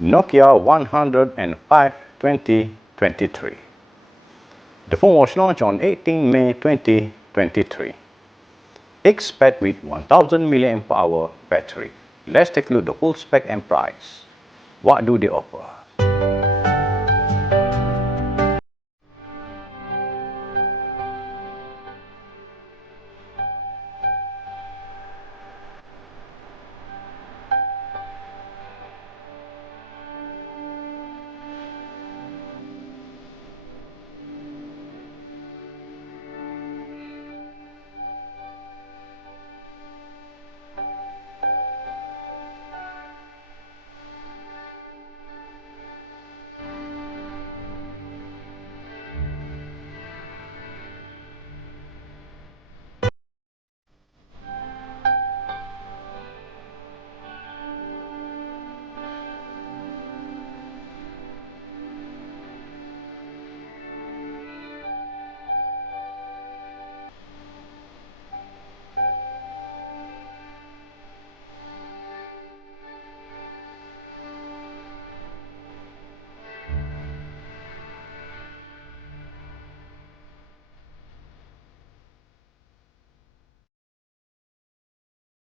Nokia 105 2023. The phone was launched on 18 May 2023. Expect with 1000 mAh battery. Let's take a look at the full spec and price. What do they offer?